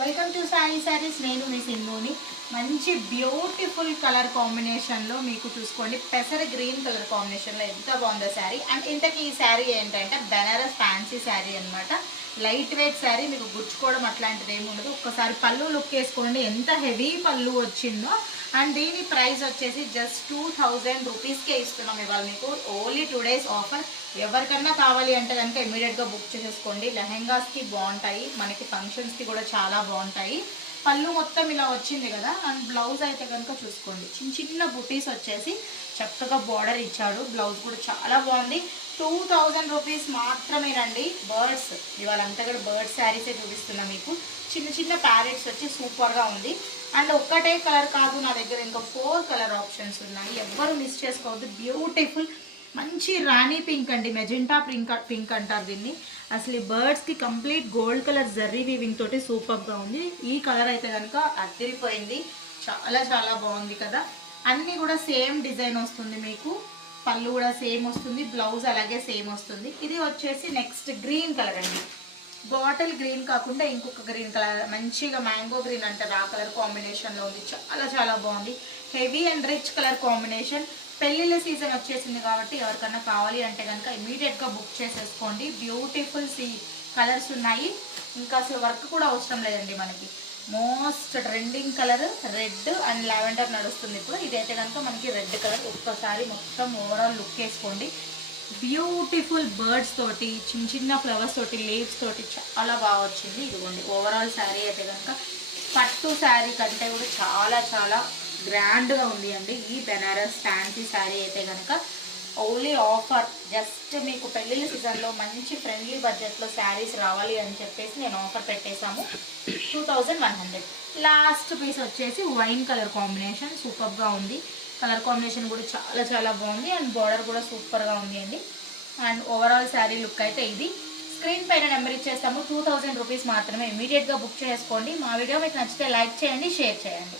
Welcome to Sai saris. నేను మీ సింధుని. మంచి beautiful colour కాంబినేషన్లో మీకు చూసుకోండి, పెసర గ్రీన్ కలర్ కాంబినేషన్లో ఎంత బాగుందో శారీ. అండ్ ఇంతకీ ఈ శారీ ఏంటంటే బెనారస్ ఫ్యాన్సీ శారీ అనమాట. లైట్ వెయిట్ శారీ, మీకు గుచ్చుకోవడం అట్లాంటిది ఏమి ఉండదు. ఒక్కసారి పళ్ళు లుక్ వేసుకోండి, ఎంత హెవీ పళ్ళు వచ్చిందో. అండ్ దీని ప్రైస్ వచ్చేసి జస్ట్ 2000 రూపీస్కే ఇస్తున్నాం ఇవాళ మీకు. Only 2 days offer. ఎవరికన్నా కావాలి అంటే కనుక ఇమీడియట్గా బుక్ చేసేసుకోండి. లెహెంగాస్కి బాగుంటాయి, మనకి ఫంక్షన్స్కి కూడా చాలా బాగుంటాయి. పళ్ళు మొత్తం ఇలా వచ్చింది కదా. అండ్ బ్లౌజ్ అయితే కనుక చూసుకోండి, చిన్న చిన్న బుటీస్ వచ్చేసి చక్కగా బార్డర్ ఇచ్చాడు. బ్లౌజ్ కూడా చాలా బాగుంది. 2000 రూపీస్ మాత్రమేనండి. బర్డ్స్ ఇవాళ అంతా కూడా బర్డ్ శారీసే చూపిస్తున్నా మీకు. చిన్న చిన్న ప్యారెట్స్ వచ్చి సూపర్గా ఉంది. అండ్ ఒక్కటే కలర్ కాదు, నా దగ్గర ఇంకా 4 కలర్ ఆప్షన్స్ ఉన్నాయి. ఎవ్వరు మిస్ చేసుకోవద్దు. బ్యూటిఫుల్ మంచి రాణి పింక్ అండి, మెజెంటా పింక్ అంటారు దీన్ని. అసలు ఈ బర్డ్స్కి complete gold colour zari weaving తోటి సూపర్గా ఉంది. ఈ కలర్ అయితే కనుక అదిరిపోయింది, చాలా చాలా బాగుంది కదా. అన్నీ కూడా సేమ్ డిజైన్ వస్తుంది మీకు. పళ్ళు కూడా సేమ్ వస్తుంది, బ్లౌజ్ అలాగే సేమ్ వస్తుంది. ఇది వచ్చేసి నెక్స్ట్ గ్రీన్ కలర్ అండి. బాటిల్ గ్రీన్ కాకుండా ఇంకొక గ్రీన్ కలర్, మంచిగా మ్యాంగో గ్రీన్ అంటారు, ఆ కలర్ కాంబినేషన్లో ఉంది. చాలా చాలా బాగుంది. Heavy and rich colour combination. పెళ్ళిళ్ళ సీజన్ వచ్చేసింది కాబట్టి ఎవరికన్నా కావాలి అంటే కనుక ఇమీడియట్గా బుక్ చేసేసుకోండి. బ్యూటిఫుల్ కలర్స్ ఉన్నాయి. ఇంకా అసలు వర్క్ కూడా అవసరం లేదండి మనకి. Most trending colour red and lavender నడుస్తుంది ఇప్పుడు. ఇదైతే కనుక మనకి రెడ్ కలర్. ఒక్కసారి మొత్తం ఓవరాల్ లుక్ వేసుకోండి. బ్యూటిఫుల్ బర్డ్స్ తోటి, చిన్న చిన్న ఫ్లవర్స్ తోటి, లీవ్స్ తోటి చాలా బాగా వచ్చింది. ఇదిగోండి ఓవరాల్ శారీ అయితే కనుక పట్టు శారీ కంటే కూడా చాలా చాలా గ్రాండ్గా ఉంది అండి ఈ బెనారస్ ఫ్యాన్సీ శారీ అయితే కనుక. ఓన్లీ ఆఫర్, జస్ట్ మీకు పెళ్ళిళ్ళ సీజన్లో మంచి ఫ్రెండ్లీ బడ్జెట్లో శారీస్ రావాలి అని చెప్పేసి నేను ఆఫర్ పెట్టేశాము. 2100. లాస్ట్ పీస్ వచ్చేసి వైన్ కలర్ కాంబినేషన్, సూపర్గా ఉంది. కలర్ కాంబినేషన్ కూడా చాలా చాలా బాగుంది. అండ్ బార్డర్ కూడా సూపర్గా ఉంది అండి. అండ్ ఓవరాల్ శారీ లుక్ అయితే ఇది. స్క్రీన్ పైన నెంబర్ ఇచ్చేస్తాము. 2000 రూపీస్ మాత్రమే. ఇమీడియట్గా బుక్ చేసుకోండి. మా వీడియో మీకు నచ్చితే లైక్ చేయండి, షేర్ చేయండి.